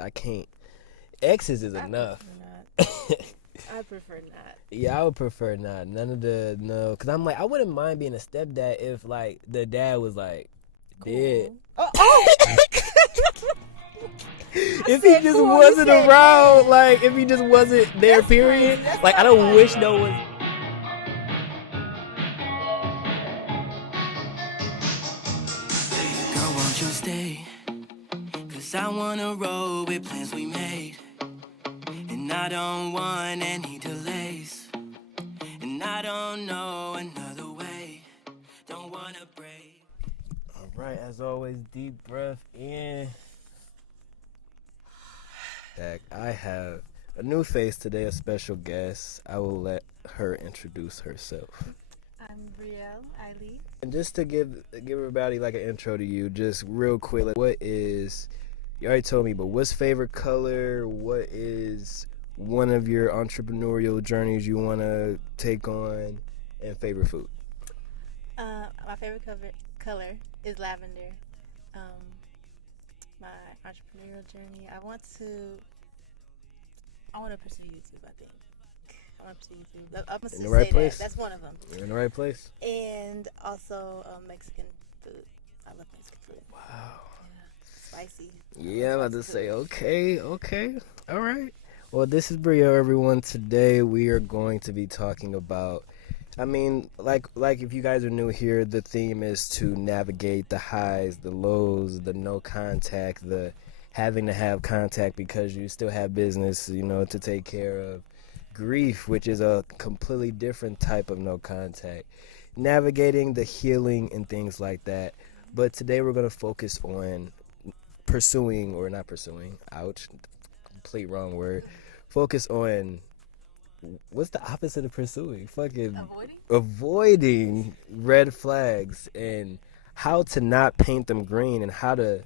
I can't. X's is I enough. prefer not. I prefer not. Yeah, I would prefer not. None of the no, cause I'm like I wouldn't mind being a stepdad if like the dad was like dead. Cool. Oh! I If he said just cool. You wasn't said around, dead. like if he just wasn't there, That's period. crazy. That's Like I not don't wish funny. no one. Girl, won't you stay? Cause I wanna roll with plans we made. And I don't want any delays. And I don't know another way. Don't wanna break. All right, as always, deep breath in. I have a new face today, a special guest. I will let her introduce herself. I'm Brielle Eiley. And just to give everybody like an intro to you, just real quick, like what is you already told me, but what's favorite color? What is one of your entrepreneurial journeys you want to take on, and favorite food? My favorite color is lavender. Um, my entrepreneurial journey. I want to pursue YouTube. I think I want to pursue YouTube. I'm gonna In the say right that. place. That's one of them. You're in the right place. And also Mexican food. I love Mexican food. Wow. Yeah. Spicy. Yeah, I'm about to Spicy say, food. okay, all right. Well, this is Brio, everyone. Today we are going to be talking about. I mean, like if you guys are new here, the theme is to navigate the highs, the lows, the no contact, the having to have contact because you still have business, to take care of. Grief, which is a completely different type of no contact. Navigating the healing and things like that. But today we're going to focus on pursuing or not pursuing, ouch, complete wrong word. Focus on what's the opposite of pursuing? Fucking avoiding red flags and how to not paint them green and how to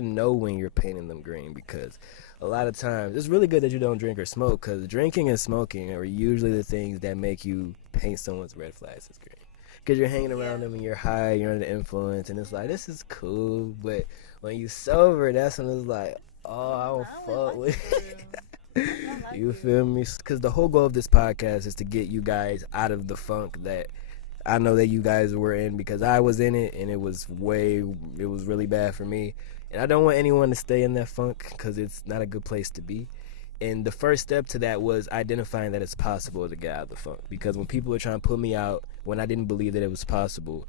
know when you're painting them green, because a lot of times it's really good that you don't drink or smoke, because drinking and smoking are usually the things that make you paint someone's red flags as green, because you're hanging around them and you're high, you're under influence, and it's like, this is cool. But when you sober, that's when it's like, oh, I don't fuck with you feel me? Because the whole goal of this podcast is to get you guys out of the funk that I know that you guys were in, because I was in it and it was really bad for me. And I don't want anyone to stay in that funk, because it's not a good place to be. And the first step to that was identifying that it's possible to get out of the funk. Because when people were trying to put me out, when I didn't believe that it was possible,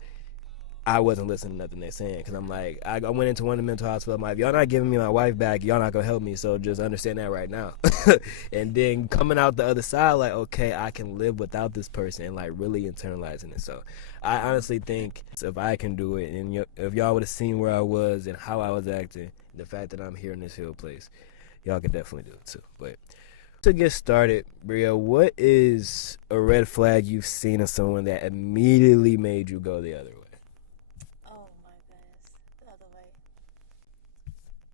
I wasn't listening to nothing they're saying, because I'm like, I went into one of the mental hospitals. I'm like, if y'all not giving me my wife back, y'all not gonna help me, so just understand that right now. And then coming out the other side, like, okay, I can live without this person, and like really internalizing it. So I honestly think if I can do it, and if y'all would have seen where I was and how I was acting, the fact that I'm here in this hill place, y'all can definitely do it too. But to get started, Bria, what is a red flag you've seen in someone that immediately made you go the other way? Oh my goodness. The other way.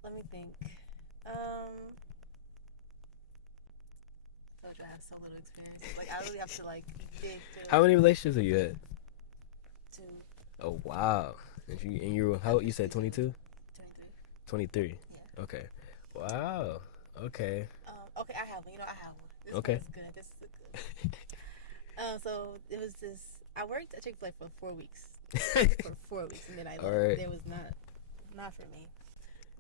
Let me think. I told you I have so little experience. Like I really have to like dig through. How many relationships have you had? 2, Oh wow! And you were how? You said 22? 23. 23. Yeah. Okay. Wow. Okay. Okay, I have one. I have one. This Okay. one's good. This is good. So it was this. I worked at Chick-fil-A for 4 weeks. For 4 weeks, and then I left. Alright. It was not for me.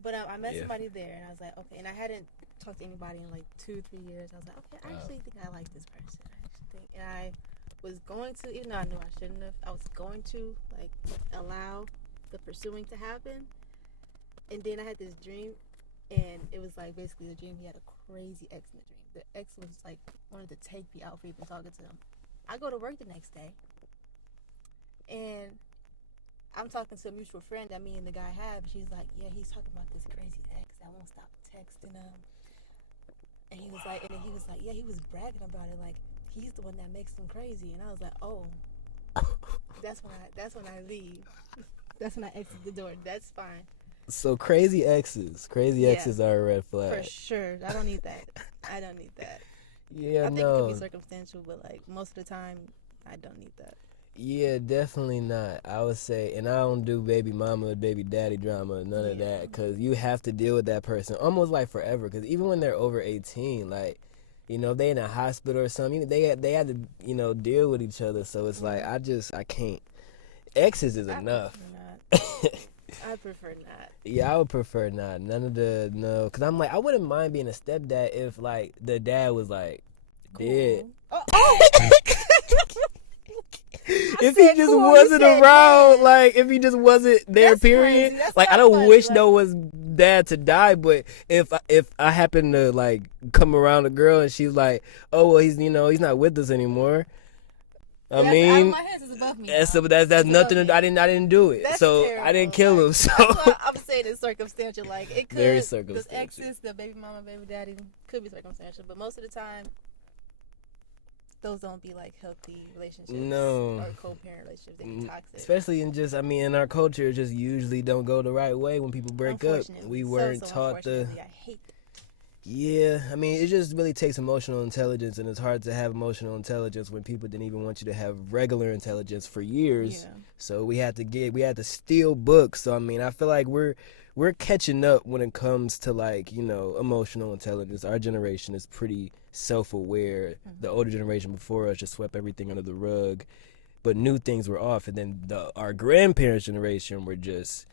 But I met Yeah. somebody there, and I was like, okay. And I hadn't talked to anybody in like 2-3 years. I was like, okay, I actually think I like this person. And I was going to, even though I knew I shouldn't have, I was going to like allow the pursuing to happen. And then I had this dream, and it was like basically the dream. He had a crazy ex in the dream. The ex was like wanted to take me out for even talking to him. I go to work the next day, and I'm talking to a mutual friend that me and the guy have. She's like, yeah, he's talking about this crazy ex that won't stop texting him. And he was like, yeah, he was bragging about it, like he's the one that makes him crazy. And I was like, oh, that's when I leave. That's when I exit the door. That's fine. So crazy exes are a red flag. For sure. I don't need that. Yeah, I think it no. could be circumstantial, but like most of the time, I don't need that. Yeah, definitely not. I would say, and I don't do baby mama, baby daddy drama, none of that, because you have to deal with that person almost like forever. Because even when they're over 18, like, if they in a hospital or something, they had to, deal with each other. So it's like I can't. Exes is I enough. prefer not. I prefer not. Yeah, I would prefer not. None of the no, because I'm like I wouldn't mind being a stepdad if like the dad was like dead. Oh. If he just wasn't around, like if he just wasn't there, That's period. crazy. That's Like I not don't funny, wish like- no one's dad to die, but if I happen to like come around a girl and she's like, oh well, he's not with us anymore. I That's mean, out of my hands, is above me. that's now. that's nothing. above me. I didn't do it, That's so terrible. I didn't kill him. Like, So that's why I'm saying it's circumstantial. Like it could, Very the circumstantial. exes, the baby mama, baby daddy, could be circumstantial, but most of the time, those don't be like healthy relationships. No. Or co-parent relationships. They be toxic. Especially in our culture, it just usually don't go the right way when people break up. Unfortunately. We So weren't taught the. unfortunately, I hate it. Yeah, I mean, it just really takes emotional intelligence, and it's hard to have emotional intelligence when people didn't even want you to have regular intelligence for years. Yeah. So we had to steal books. So I mean, I feel like we're catching up when it comes to like emotional intelligence. Our generation is pretty self-aware. The older generation before us just swept everything under the rug, but knew things were off, and then our grandparents' generation were just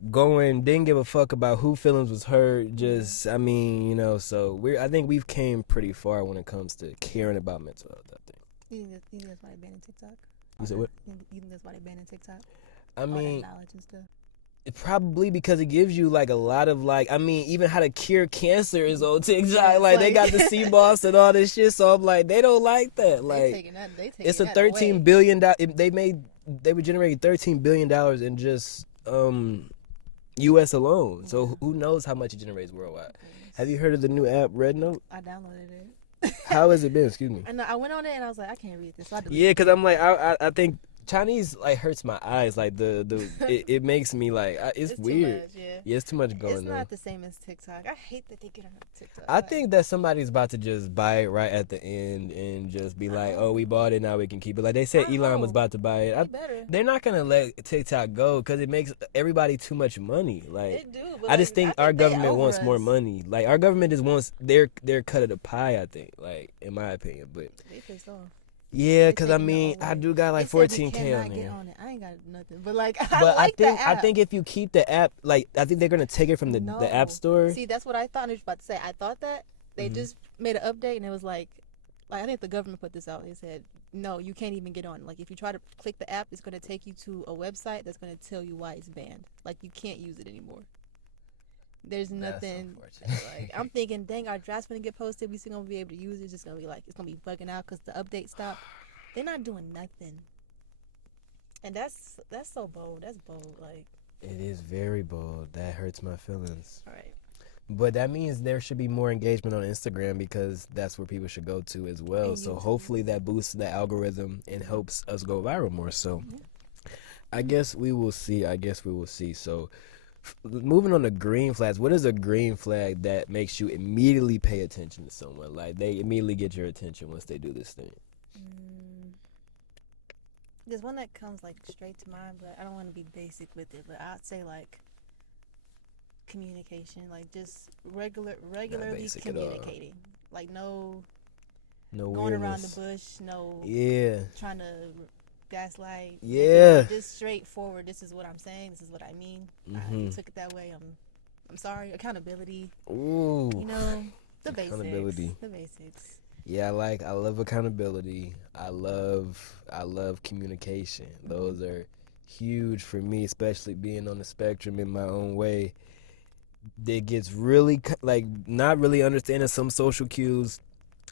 didn't give a fuck about who feelings was hurt. Just I mean, so I think we've came pretty far when it comes to caring about mental health. I think. You think that's why they banning TikTok? You said what? You think that's why they banning TikTok? I All mean, that knowledge and stuff. probably because it gives you like a lot of like I mean, even how to cure cancer is on TikTok. Yeah, like they like- got the sea moss and all this shit. So I'm like, they don't like that. They Like taking it's a that $13 away. billion. They were generating $13 billion in just U.S. alone. So who knows how much it generates worldwide? Have you heard of the new app Red Note? I downloaded it. How has it been? Excuse me. I know. I went on it and I was like, I can't read this. So I deleted Yeah, it. because I'm like I think Chinese like hurts my eyes. Like it makes me like it's too weird. much, yeah. Yeah, it's too much It's going on. not the same as TikTok. I hate that they get on TikTok. I think that somebody's about to just buy it right at the end and just be like, "Oh, we bought it, now we can keep it." Like they said, I Elon was hope. about to buy it. They better. They're not gonna let TikTok go because it makes everybody too much money. They Like do. But I just think our they government over wants more us. money. Like our government just wants their cut of the pie. I think, like in my opinion, but They pissed off. yeah, They because I taking mean, it all I away. do got like It said you 14K cannot on get there. on it. I ain't got nothing. But like, But like the app. I think if you keep the app, like I think they're gonna take it from the app No. store. See, that's what I thought. I was about to say. I thought that they Mm-hmm. just made an update and it was like I think the government put this out. They said no, you can't even get on. Like if you try to click the app, it's gonna take you to a website that's gonna tell you why it's banned. Like you can't use it anymore. There's nothing. Like I'm thinking, dang, our draft's gonna get posted. We still gonna be able to use it. It's just gonna be like it's gonna be bugging out because the update stopped. They're not doing nothing. And that's so bold. That's bold. Like, It is very bold. That hurts my feelings. all right. But that means there should be more engagement on Instagram because that's where people should go to as well. And So YouTube. hopefully that boosts the algorithm and helps us go viral more. So I guess we will see. So moving on to green flags, what is a green flag that makes you immediately pay attention to someone? Like they immediately get your attention once they do this thing. There's one that comes like straight to mind, but I don't want to be basic with it. But I'd say like communication, like just regularly basic at all. communicating. Like no No going around the weirdness. bush, no Yeah. trying to gaslight. Yeah. Just straightforward. This is what I'm saying. This is what I mean. Mhm. You took it that way. I'm sorry. Accountability. Ooh. You know the Accountability. basics. The basics. Yeah, I love accountability. I love communication. Those are huge for me, especially being on the spectrum in my own way. That gets really like not really understanding some social cues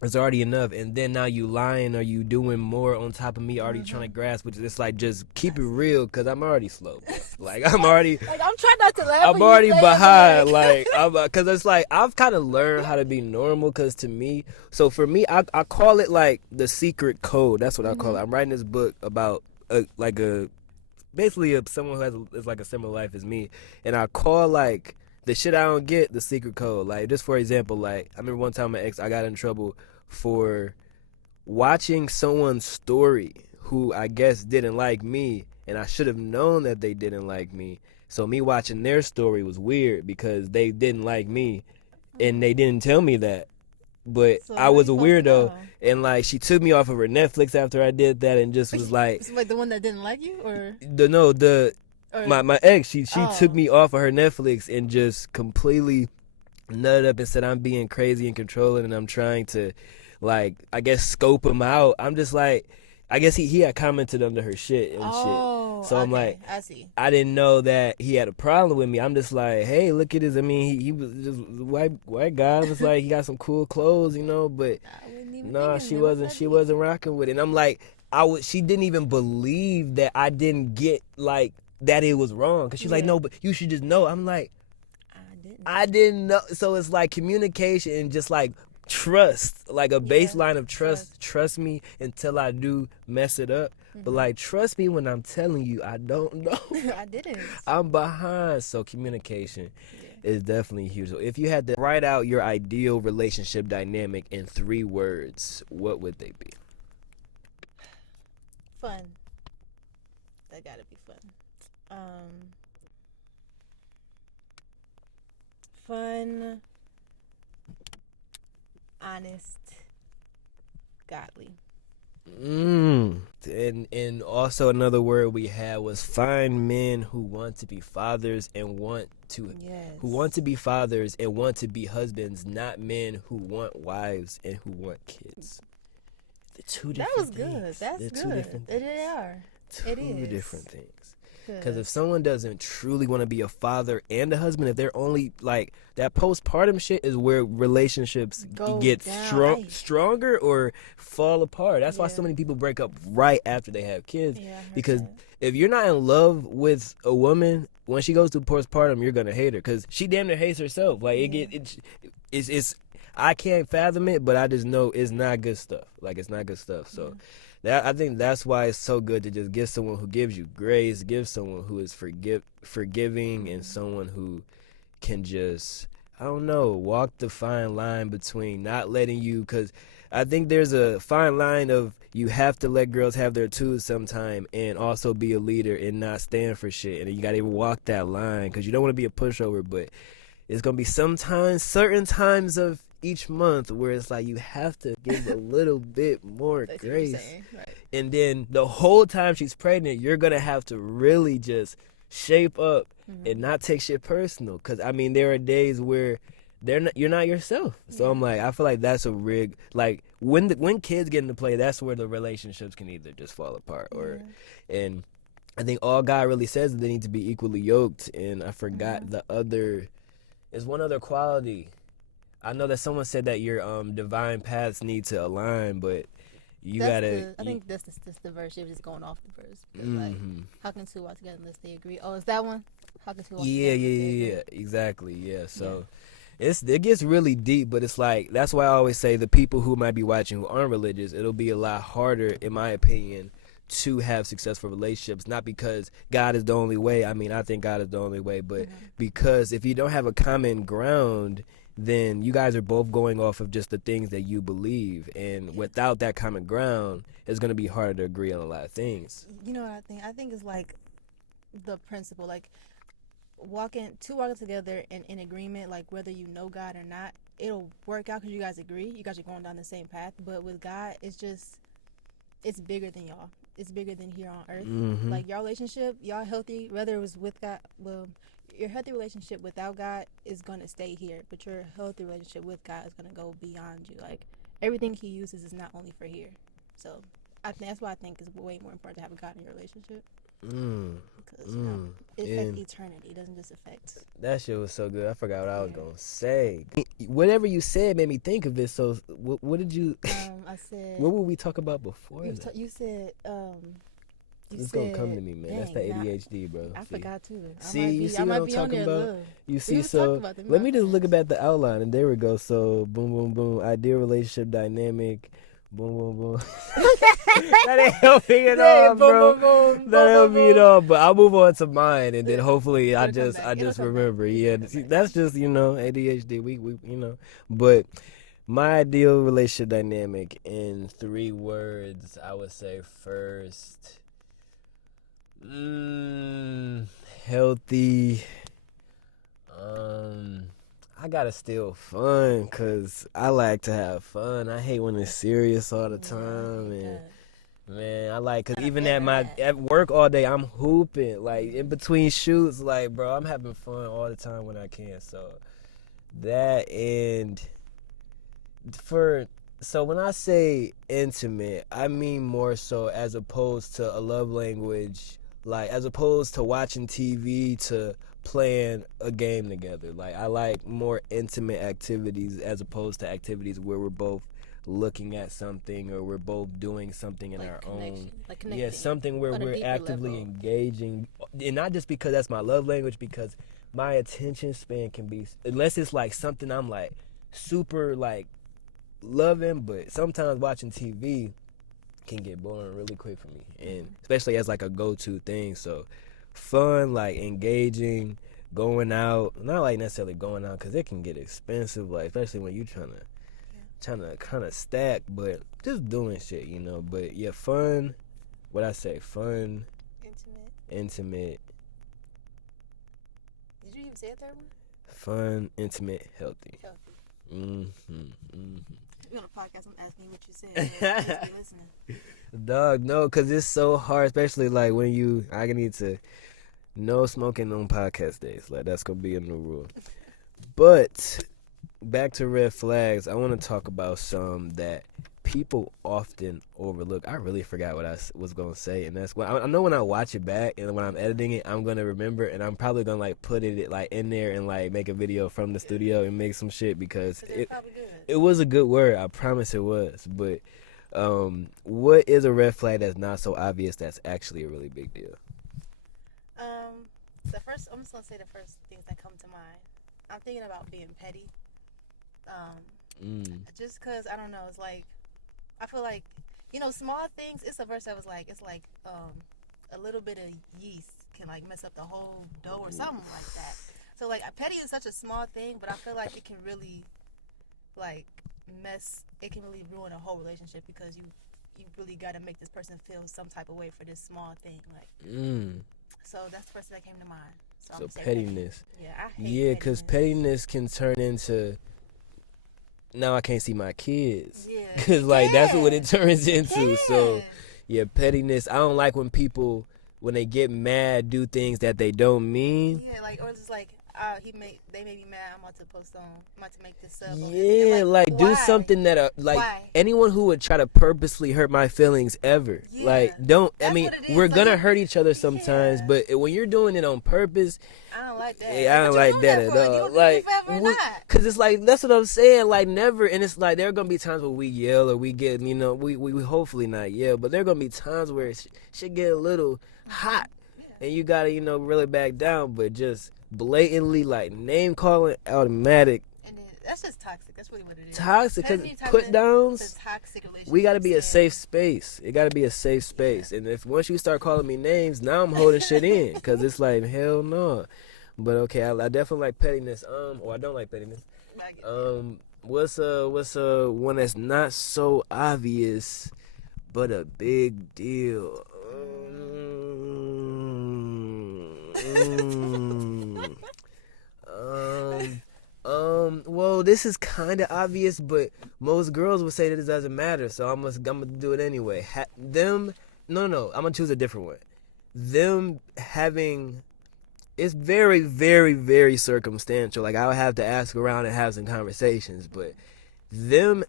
is already enough, and then now you lying or you doing more on top of me already trying to grasp, which is just like just keep it real because I'm already slow. Like I'm already. Like I'm trying not to laugh. I'm when you already say it, behind, but, like, cause it's like I've kind of learned how to be normal. Cause to me, so for me, I call it like the secret code. That's what I call it. I'm writing this book about basically someone who is like a similar life as me, and I call like the shit I don't get the secret code. Like just for example, like I remember one time my ex, I got in trouble for watching someone's story who I guess didn't like me, and I should have known that they didn't like me. So me watching their story was weird because they didn't like me, and they didn't tell me that. But So I how was you a supposed to weirdo, know? and like she took me off of her Netflix after I did that, and just was like, It's like the one that didn't like you, or or my ex, she took oh. me off of her Netflix and just completely nutted up and said I'm being crazy and controlling, and I'm trying to, like, I guess scope him out. I'm just like, I guess he had commented under her shit and shit. Oh, So I'm okay, like, I see. I didn't know that he had a problem with me. I'm just like, hey, look at his. I mean, he was just white guy. I was like, he got some cool clothes, but I wasn't even nah, thinking she it was wasn't. that She deep. wasn't rocking with it. And I'm like, she didn't even believe that I didn't get like that it was wrong. Cause she's like, Yeah. no, but you should just know. I'm like, I didn't. I didn't know. So it's like communication and just like trust, like a baseline of trust. Trust me until I do mess it up. But like, trust me when I'm telling you I don't know. I didn't. I'm behind. So communication is definitely huge. So if you had to write out your ideal relationship dynamic in 3 words, what would they be? Fun. That gotta be fun. Fun, honest, godly. And also another word we had was find men who want to be fathers and want to be fathers and want to be husbands, not men who want wives and who want kids. The two different That was things. good. That's They're good. two different things. They are. Two It is. different things. Because if someone doesn't truly want to be a father and a husband, if they're only like that postpartum shit is where relationships Go get down. stronger or fall apart. That's why so many people break up right after they have kids. Yeah, I heard Because that. if you're not in love with a woman, when she goes through postpartum, you're gonna hate her because she damn near hates herself. Like it's I can't fathom it, but I just know it's not good stuff. Like it's not good stuff. So. I think that's why it's so good to just get someone who gives you grace, give someone who is forgiving, and someone who can just, I don't know, walk the fine line between not letting you, because I think there's a fine line of you have to let girls have their twos sometime and also be a leader and not stand for shit. And you got to walk that line because you don't want to be a pushover, but it's going to be certain times of each month where it's like you have to give a little bit more That's what you're grace. saying, right. And then the whole time she's pregnant, you're going to have to really just shape up and not take shit personal. Because, I mean, there are days where you're not yourself. So I'm like, I feel like that's a rig. Like, when kids get into play, that's where the relationships can either just fall apart or... And I think all God really says is they need to be equally yoked. And I forgot the other... There's one other quality. I know that someone said that your divine paths need to align, but you gotta. I think that's the verse. You're just going off the verse. But like, how can two walk together unless they agree? Oh, is that one? How can two walk together? Yeah, exactly. Yeah, so it gets really deep, but it's like that's why I always say the people who might be watching who aren't religious, it'll be a lot harder, in my opinion, to have successful relationships. Not because God is the only way. I mean, I think God is the only way, but because if you don't have a common ground, then you guys are both going off of just the things that you believe. And without that common ground, it's going to be harder to agree on a lot of things. You know what I think? I think it's like the principle, like walking together and in agreement, like whether you know God or not, it'll work out because you guys agree. You guys are going down the same path. But with God, it's bigger than y'all. It's bigger than here on earth. Like your relationship, y'all healthy, whether it was with God, well, your healthy relationship without God is going to stay here, but your healthy relationship with God is going to go beyond you. Like everything he uses is not only for here. So that's why I think it's way more important to have a God in your relationship. Because it affects eternity. It doesn't just affect. That shit was so good. I forgot what I was going to say. Whatever you said made me think of it. So what did you... I said... What would we talk about before you said... It's gonna come to me, man. That's the ADHD, bro. I forgot too. You see what I'm talking about? You see, so let me just look at the outline, and there we go. So, boom, boom, boom. Ideal relationship dynamic. Boom, boom, boom. That ain't helping at all, bro. That ain't helping at all. But I'll move on to mine, and then hopefully I just remember. Yeah, see, that's just ADHD. We But My ideal relationship dynamic in 3 words, I would say first, healthy. I gotta still fun, cause I like to have fun. I hate when it's serious all the time, and man, I like, cause even at work all day, I'm hooping. Like in between shoots, like bro, I'm having fun all the time when I can. So that, and for so when I say intimate, I mean more so as opposed to a love language, like as opposed to watching TV to playing a game together. Like I like more intimate activities as opposed to activities where we're both looking at something or we're both doing something in like our connection, own. like Yeah, connecting something where on a we're deeper actively level. engaging, and not just because that's my love language, because my attention span can be, unless it's like something I'm like super like loving, but sometimes watching TV can get boring really quick for me, and especially as like a go-to thing. So fun, like engaging, going out, not like necessarily going out because it can get expensive, like especially when you trying to kind of stack, but just doing shit, but yeah, fun. What I say, fun, intimate, Did you even say a third one? fun, intimate, healthy. You on a podcast, I'm asking you what you said. Just be listening. Dog, no, because it's so hard, especially like when I need to, no smoking on podcast days. Like, that's going to be a new rule. But back to red flags, I want to talk about some that people often overlook. I really forgot what I was going to say, and that's what I know. When I watch it back and when I'm editing it, I'm going to remember, and I'm probably going to like put it like in there and like make a video from the studio and make some shit, because it was a good word. I promise it was. But what is a red flag that's not so obvious that's actually a really big deal? I'm just gonna say the first things that come to mind. I'm thinking about being petty. Just cause I don't know, it's like I feel like small things. It's a verse that was like, it's like a little bit of yeast can like mess up the whole dough or something like that. So like petty is such a small thing, but I feel like it can really like it can really ruin a whole relationship, because you really got to make this person feel some type of way for this small thing, like. So that's the first thing that came to mind. So pettiness. Yeah, I hate because pettiness can turn into, now I can't see my kids. Yeah. Because like that's what it turns into. So yeah, pettiness. I don't like when people, when they get mad, do things that they don't mean. Yeah, like, or it's like they made me mad. I'm about to make this up. Yeah, like do something that why? Anyone who would try to purposely hurt my feelings ever, like don't. I mean, we're gonna hurt each other sometimes, but when you're doing it on purpose, I don't like that. Yeah, I don't like that at all. Like, cause it's like, that's what I'm saying. Like, never, and it's like there are gonna be times where we yell or we get, we hopefully not yell, but there are gonna be times where it should get a little hot, and you gotta, really back down. But just blatantly like name calling, automatic. And then that's just toxic. That's really what it is. Toxic, cause put downs. We gotta be a safe space. It gotta be a safe space. And if once you start calling me names, now I'm holding shit in, cause it's like hell no. But okay, I definitely like pettiness. Or I don't like pettiness. What's one that's not so obvious, but a big deal? Well, this is kind of obvious, but most girls would say that it doesn't matter, so I'm gonna do it anyway. No, I'm gonna choose a different one. Them having, it's very, very, very circumstantial. Like, I would have to ask around and have some conversations, but them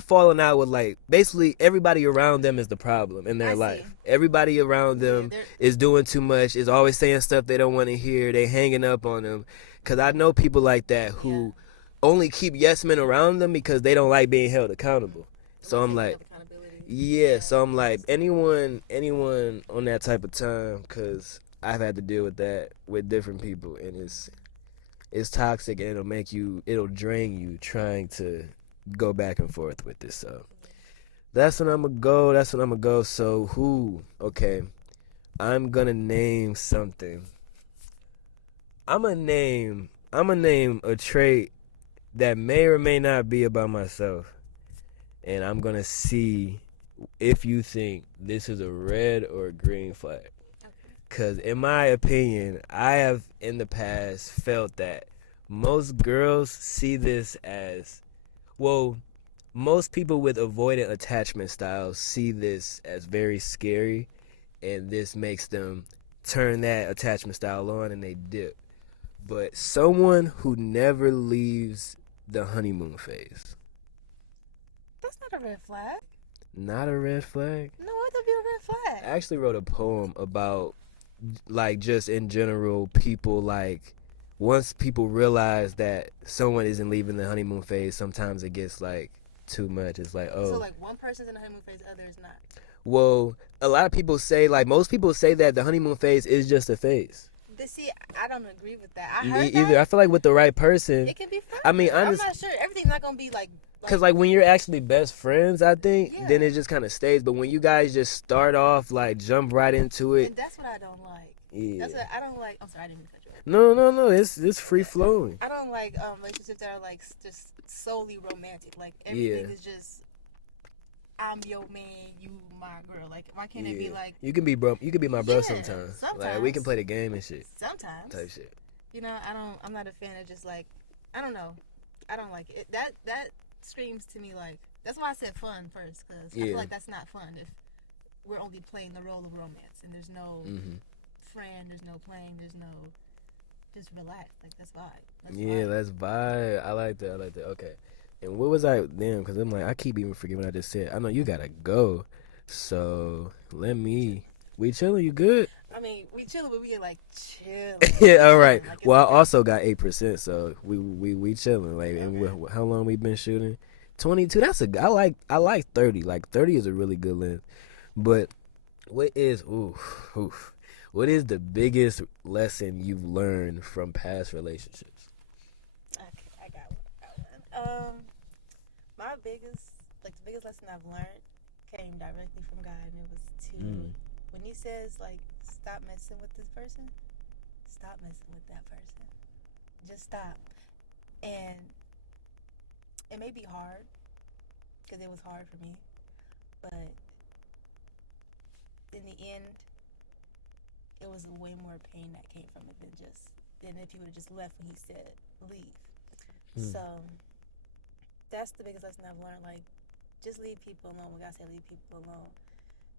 falling out with, like, basically everybody around them is the problem in their life. Everybody around them is doing too much, is always saying stuff they don't want to hear, they hanging up on them. Because I know people like that who only keep yes men around them because they don't like being held accountable. So I'm like, so I'm like, anyone on that type of time, because I've had to deal with that with different people, and it's toxic, and it'll drain you trying to go back and forth with this. So that's when I'm gonna go. So okay, I'm gonna name something. I'm gonna name a trait that may or may not be about myself, and I'm gonna see if you think this is a red or a green flag. Because in my opinion, I have in the past felt that most girls see this as, well, most people with avoidant attachment styles see this as very scary, and this makes them turn that attachment style on and they dip. But someone who never leaves the honeymoon phase, That's not a red flag. not a red flag? No, it would be a red I flag. actually wrote a poem about, like, just in general, people, like, once people realize that someone isn't leaving the honeymoon phase, sometimes it gets, like, too much. It's like, oh. So like one person's in the honeymoon phase, the other is not. Well, a lot of people say, like, most people say that the honeymoon phase is just a phase. See, I don't agree with that. I heard Either. that. I feel like with the right person, It can be fun. I mean, I'm not sure. Everything's not gonna be like. because, like, when you're actually best friends, I think, Yeah. then it just kind of stays. But when you guys just start off, like, jump right into it. And that's what I don't like. Yeah. That's what I don't like. I'm sorry, I didn't mean to cut you off. No. It's free flowing. I don't like relationships that are like just solely romantic. Like everything is just I'm your man, you my girl. Like why can't it be like you can be bro? You can be my bro Yeah, sometimes. Like we sometimes. can play the game and shit. sometimes? Type shit. You know, I'm not a fan of just like I don't know. I don't like it. That screams to me like that's why I said fun first because I feel like that's not fun if we're only playing the role of romance and there's no friend, there's no playing, there's no just relax. Like that's vibe. That's vibe. I like that. Okay. And what was I then? Because I'm like, I keep even forgetting what I just said. I know you gotta go, so we chilling. You good? I mean, we chilling, but we like chill. Yeah. All right. Like, Well, I also got 8%, so we chilling. Like, and how long we been shooting? 22. That's I like 30. Like 30 is a really good length. But what is what is the biggest lesson you've learned from past relationships? Okay, I got one. My the biggest lesson I've learned came directly from God, and it was when He says like, stop messing with this person, stop messing with that person, just stop. And it may be hard because it was hard for me, but in the end, it was way more pain that came from it than if you would have just left when He said leave. So that's the biggest lesson I've learned. Like, just leave people alone. When God said leave people alone.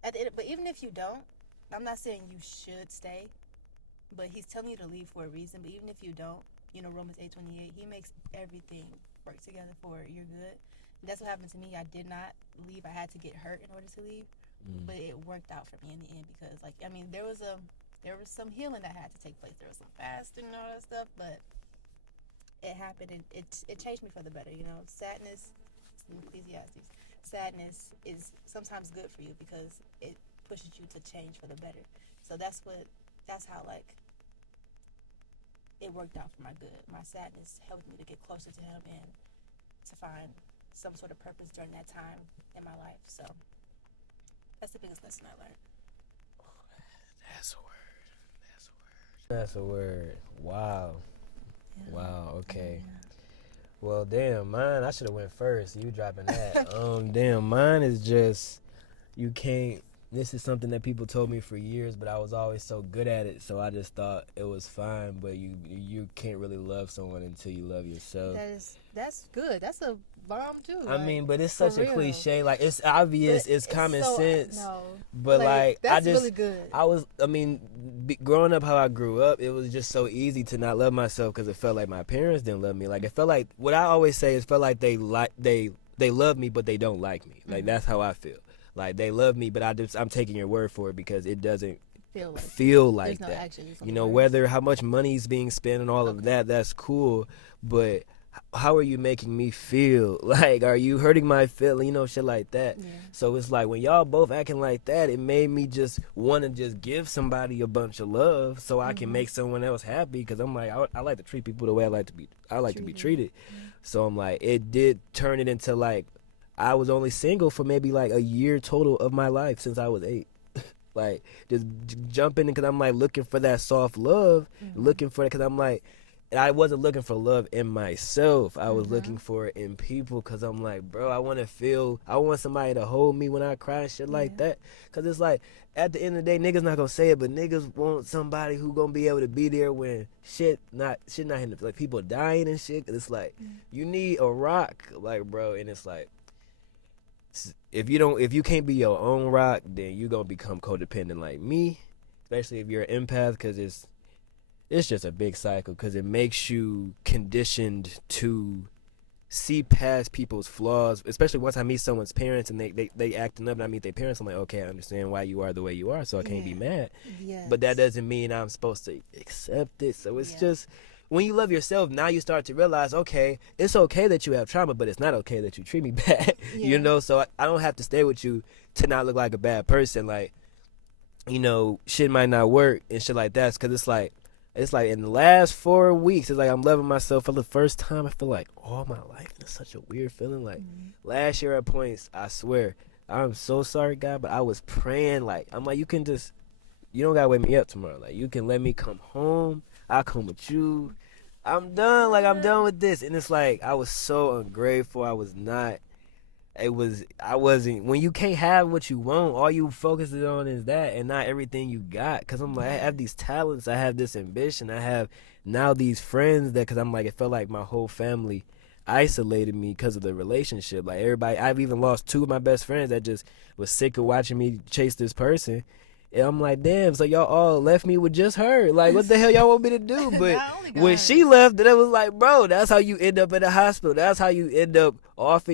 But even if you don't, I'm not saying you should stay, but He's telling you to leave for a reason. But even if you don't, Romans 8:28, He makes everything work together for your good. And that's what happened to me. I did not leave. I had to get hurt in order to leave, but it worked out for me in the end because, like, I mean, there was some healing that had to take place. There was some fasting and all that stuff, but it happened and it changed me for the better. Sadness, Ecclesiastes, sadness is sometimes good for you because it pushes you to change for the better. So that's how like it worked out for my good. My sadness helped me to get closer to Him and to find some sort of purpose during that time in my life. So that's the biggest lesson I learned. That's a word. Wow. Yeah. Wow. Okay. Yeah. Well, damn, mine. I should have went first. You dropping that? Damn, mine is just you can't. This is something that people told me for years, but I was always so good at it, so I just thought it was fine. But you can't really love someone until you love yourself. That's good. That's a bomb too. I mean, but it's such a real. cliche. Like, it's obvious, But it's common so, sense. No, But like that's I just, really good. Growing up how I grew up, it was just so easy to not love myself because it felt like my parents didn't love me. Like, it felt like what I always say is felt like they love me, but they don't like me. Like, that's how I feel. Like, they love me, but I'm taking your word for it because it doesn't feel like there's that. no actions. Whether how much money's being spent and all of that, that's cool. But how are you making me feel? Like, are you hurting my feeling? Shit like that. Yeah. So it's like when y'all both acting like that, it made me just want to just give somebody a bunch of love so I can make someone else happy. Because I'm like, I like to treat people the way I like to be treated. So I'm like, it did turn it into like I was only single for maybe like a year total of my life since I was 8. Like, just jumping because I'm like looking for that soft love, looking for it because I'm like, and I wasn't looking for love in myself. I was looking for it in people because I'm like, bro, I want somebody to hold me when I cry and shit like that. Because it's like, at the end of the day, niggas not going to say it, but niggas want somebody who going to be able to be there when shit not hitting, like people dying and shit. Cause it's like, you need a rock, like, bro. And it's like, if you can't be your own rock, then you going to become codependent like me, especially if you're an empath, because it's just a big cycle because it makes you conditioned to see past people's flaws, especially once I meet someone's parents and they acting up and I meet their parents. I'm like, okay, I understand why you are the way you are, so I can't be mad. Yes. But that doesn't mean I'm supposed to accept it. So it's just, when you love yourself, now you start to realize, okay, it's okay that you have trauma, but it's not okay that you treat me bad. You know, so I don't have to stay with you to not look like a bad person. Like, you know, shit might not work and shit like that, because it's like in the last 4 weeks, it's like I'm loving myself for the first time. I feel like all my life. It's such a weird feeling. Like last year at points, I swear, I'm so sorry, God, but I was praying. Like, I'm like, you don't gotta wake me up tomorrow. Like, you can let me come home. I'll come with you. I'm done. Like, I'm done with this. And it's like, I was so ungrateful. I wasn't, when you can't have what you want, all you focus on is that and not everything you got. Because I'm like, I have these talents, I have this ambition, I have now these friends that, because I'm like, it felt like my whole family isolated me because of the relationship. Like, everybody, I've even lost 2 of my best friends that just was sick of watching me chase this person. And I'm like, damn, so y'all all left me with just her. Like, what the hell y'all want me to do? But when she left, then it was like, bro, that's how you end up in the hospital. That's how you end up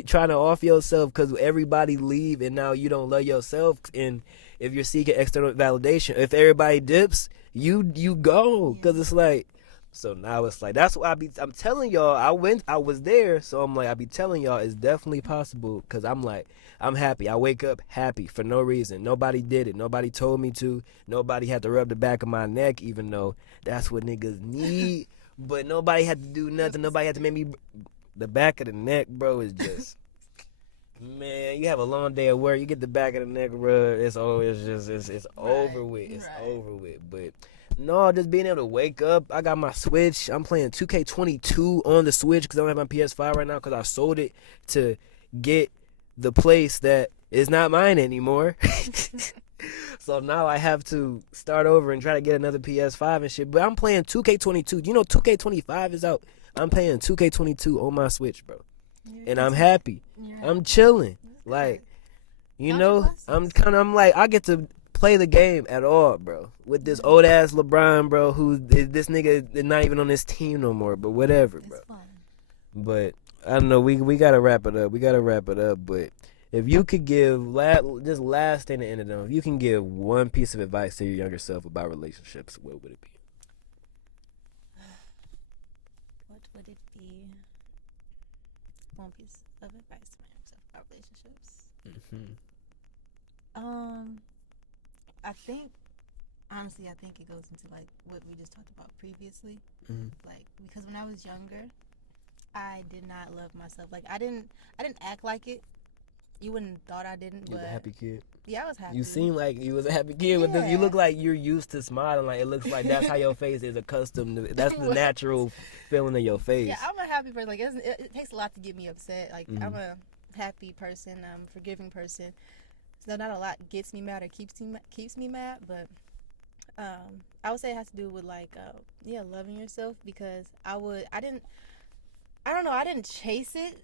trying to off yourself, because everybody leave and now you don't love yourself. And if you're seeking external validation, if everybody dips, you go. Because it's like, so now it's like, that's why I'm telling y'all, I was there, so I'm like, I be telling y'all it's definitely possible, because I'm like, I'm happy. I wake up happy for no reason. Nobody did it. Nobody told me to. Nobody had to rub the back of my neck, even though that's what niggas need. But nobody had to do nothing. Nobody had to make me. The back of the neck, bro, is just. Man, you have a long day at work. You get the back of the neck rub. It's over with. It's over with. But no, just being able to wake up. I got my Switch. I'm playing 2K22 on the Switch because I don't have my PS5 right now because I sold it to get the place that is not mine anymore. So now I have to start over and try to get another PS5 and shit. But I'm playing 2K22. You know 2K25 is out. I'm playing 2K22 on my Switch, bro. And I'm happy. I'm chilling. Like, you know, I'm like, I get to play the game at all, bro. With this old ass LeBron, bro, this nigga is not even on this team no more, but whatever, bro. But I don't know, we gotta wrap it up. But if you could give just last thing to end it on, if you can give one piece of advice to your younger self about relationships, what would it be? What would it be? One piece of advice to myself about relationships. I think, honestly, I think it goes into like what we just talked about previously. Like, because when I was younger, I did not love myself. Like, I didn't act like it. You wouldn't have thought I didn't. You was a happy kid. Yeah, I was happy. You seem like you was a happy kid with this. You look like you're used to smiling. Like, it looks like that's how your face is accustomed to. That's the natural feeling of your face. Yeah, I'm a happy person. Like, it takes a lot to get me upset. Like, I'm a happy person. I'm a forgiving person. So not a lot gets me mad or keeps me mad. But I would say it has to do with like loving yourself, because I didn't chase it,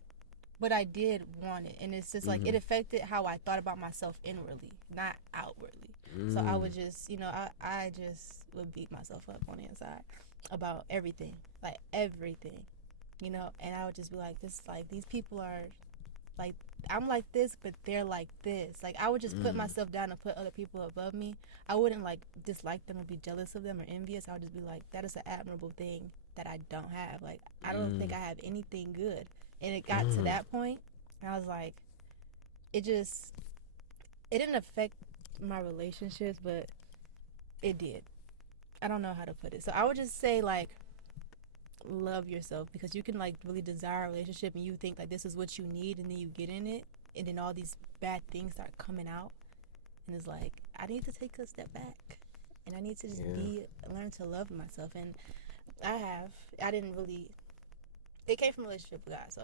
but I did want it, and it's just like it affected how I thought about myself inwardly, not outwardly. So I would just, I just would beat myself up on the inside about everything, and I would just be like, these people are like, I'm like this, but they're like this. Like, I would just put myself down and put other people above me. I wouldn't like dislike them or be jealous of them or envious. I would just be like, that is an admirable thing that I don't have. Like, I don't think I have anything good. And it got to that point, and I was like, it didn't affect my relationships, but it did. I don't know how to put it. So I would just say, like, love yourself, because you can like really desire a relationship and you think like this is what you need, and then you get in it and then all these bad things start coming out, and it's like, I need to take a step back and I need to just learn to love myself. And I have. I didn't really. It came from a relationship with God, so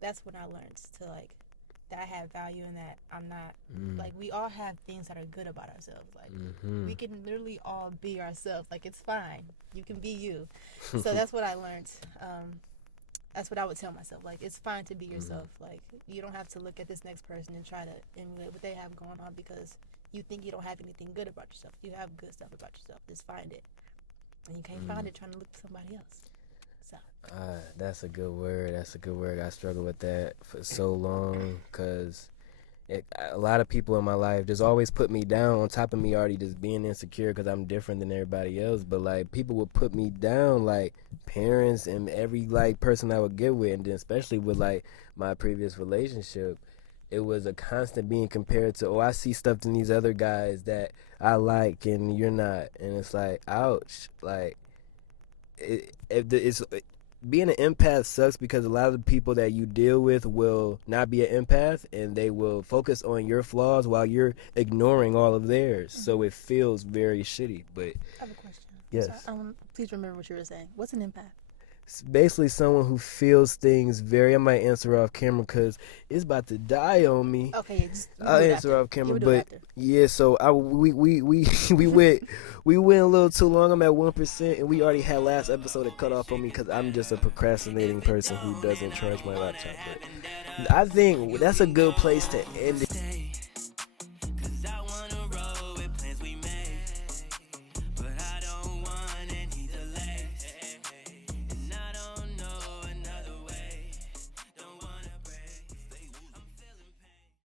that's when I learned to like that I have value and that I'm not like we all have things that are good about ourselves. Like we can literally all be ourselves. Like it's fine. You can be you. So that's what I learned. That's what I would tell myself. Like it's fine to be yourself. Like you don't have to look at this next person and try to emulate what they have going on because you think you don't have anything good about yourself. You have good stuff about yourself. Just find it. And you can't find it trying to look at somebody else. So. That's a good word. That's a good word. I struggled with that for so long because a lot of people in my life just always put me down on top of me already just being insecure because I'm different than everybody else. But like people would put me down, like parents and every like person I would get with, and then especially with like my previous relationship, it was a constant being compared to, oh, I see stuff in these other guys that I like and you're not, and it's like, ouch, like it's being an empath sucks because a lot of the people that you deal with will not be an empath and they will focus on your flaws while you're ignoring all of theirs. So it feels very shitty. But I have a question. yes, Please remember what you were saying. What's an empath? it's basically someone who feels things very. I might answer off camera because it's about to die on me. Okay, yeah, just I'll answer off camera, but yeah. So we we went a little too long. I'm at 1%, and we already had last episode that cut off on me because I'm just a procrastinating person who doesn't charge my laptop. But I think that's a good place to end it.